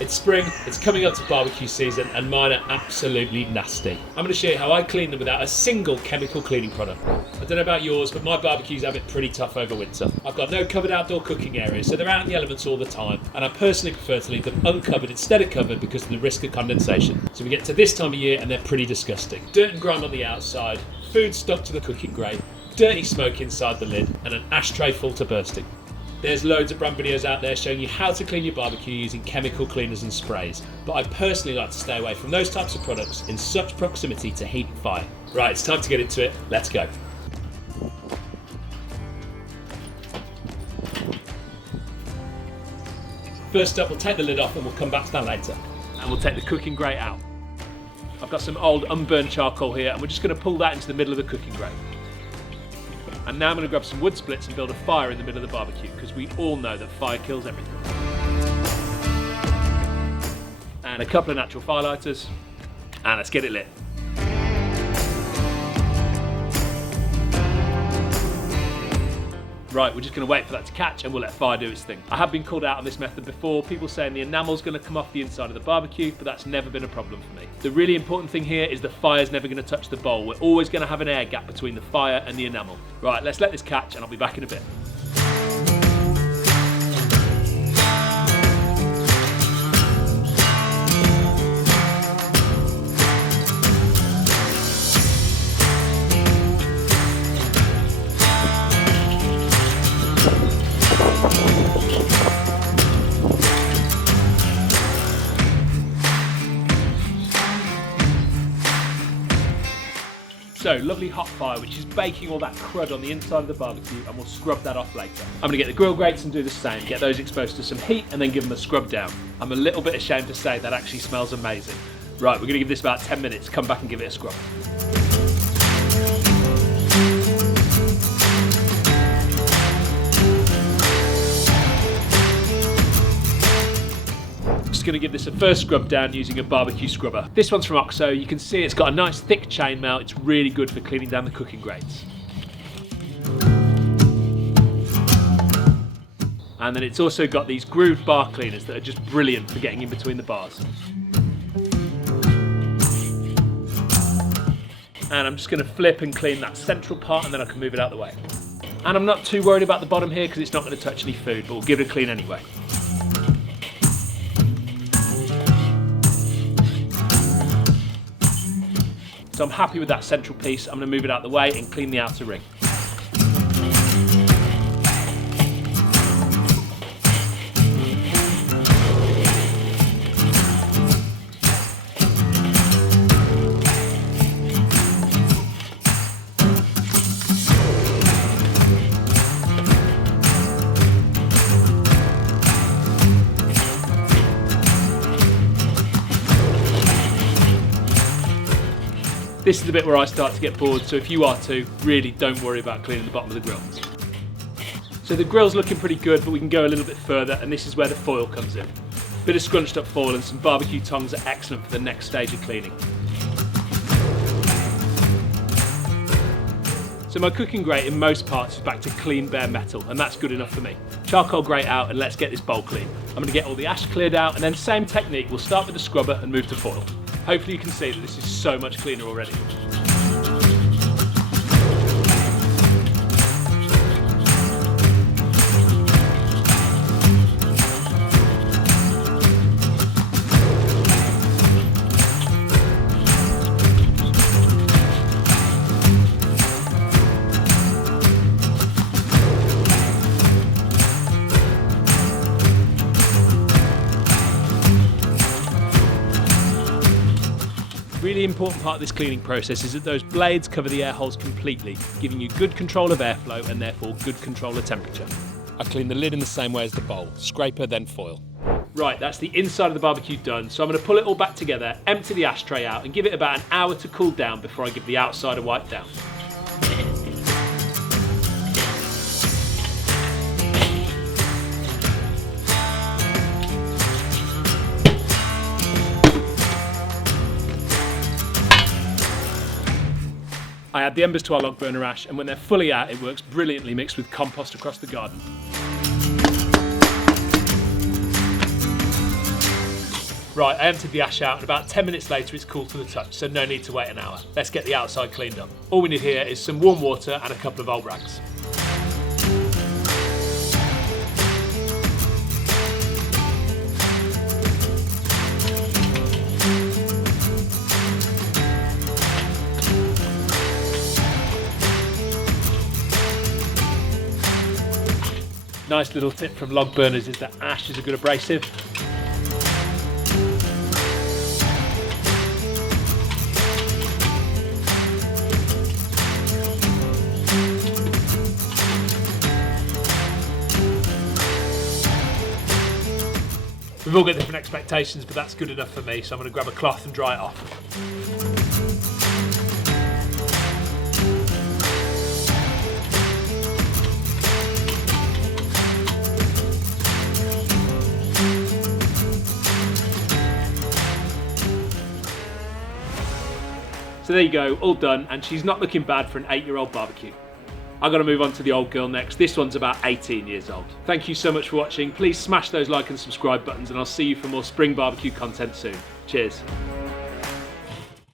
It's spring, it's coming up to barbecue season, and mine are absolutely nasty. I'm going to show you how I clean them without a single chemical cleaning product. I don't know about yours, but my barbecues have it pretty tough over winter. I've got no covered outdoor cooking areas, so they're out in the elements all the time, and I personally prefer to leave them uncovered instead of covered because of the risk of condensation. So we get to this time of year and they're pretty disgusting. Dirt and grime on the outside, food stuck to the cooking grate, dirty smoke inside the lid, and an ashtray full to bursting. There's loads of brand videos out there showing you how to clean your barbecue using chemical cleaners and sprays, but I personally like to stay away from those types of products in such proximity to heat and fire. Right, it's time to get into it. Let's go. First up, we'll take the lid off and we'll come back to that later. And we'll take the cooking grate out. I've got some old unburned charcoal here and we're just going to pull that into the middle of the cooking grate. And now I'm going to grab some wood splits and build a fire in the middle of the barbecue, because we all know that fire kills everything. And a couple of natural fire lighters, and let's get it lit. Right, we're just going to wait for that to catch and we'll let fire do its thing. I have been called out on this method before, people saying the enamel's going to come off the inside of the barbecue, but that's never been a problem for me. The really important thing here is the fire's never going to touch the bowl. We're always going to have an air gap between the fire and the enamel. Right, let's let this catch and I'll be back in a bit. So, lovely hot fire which is baking all that crud on the inside of the barbecue, and we'll scrub that off later. I'm going to get the grill grates and do the same, get those exposed to some heat and then give them a scrub down. I'm a little bit ashamed to say that actually smells amazing. Right, we're going to give this about 10 minutes, come back and give it a scrub. Going to give this a first scrub down using a barbecue scrubber. This one's from Oxo. You can see it's got a nice thick chainmail. It's really good for cleaning down the cooking grates. And then it's also got these grooved bar cleaners that are just brilliant for getting in between the bars. And I'm just going to flip and clean that central part and then I can move it out of the way. And I'm not too worried about the bottom here because it's not going to touch any food, but we'll give it a clean anyway. So I'm happy with that central piece. I'm going to move it out of the way and clean the outer ring. This is the bit where I start to get bored, so if you are too, really don't worry about cleaning the bottom of the grill. So the grill's looking pretty good, but we can go a little bit further, and this is where the foil comes in. Bit of scrunched up foil and some barbecue tongs are excellent for the next stage of cleaning. So my cooking grate in most parts is back to clean bare metal, and that's good enough for me. Charcoal grate out and let's get this bowl clean. I'm going to get all the ash cleared out, and then same technique, we'll start with the scrubber and move to foil. Hopefully you can see that this is so much cleaner already. Really important part of this cleaning process is that those blades cover the air holes completely, giving you good control of airflow and therefore good control of temperature. I clean the lid in the same way as the bowl, scraper then foil. Right, that's the inside of the barbecue done, so I'm going to pull it all back together, empty the ashtray out and give it about an hour to cool down before I give the outside a wipe down. I add the embers to our log burner ash, and when they're fully out, it works brilliantly mixed with compost across the garden. Right, I emptied the ash out and about 10 minutes later it's cooled to the touch, so no need to wait an hour. Let's get the outside cleaned up. All we need here is some warm water and a couple of old rags. Nice little tip from log burners is that ash is a good abrasive. We've all got different expectations, but that's good enough for me, so I'm going to grab a cloth and dry it off. So there you go, all done, and she's not looking bad for an 8-year-old barbecue. I've got to move on to the old girl next. This one's about 18 years old. Thank you so much for watching. Please smash those like and subscribe buttons, and I'll see you for more spring barbecue content soon. Cheers.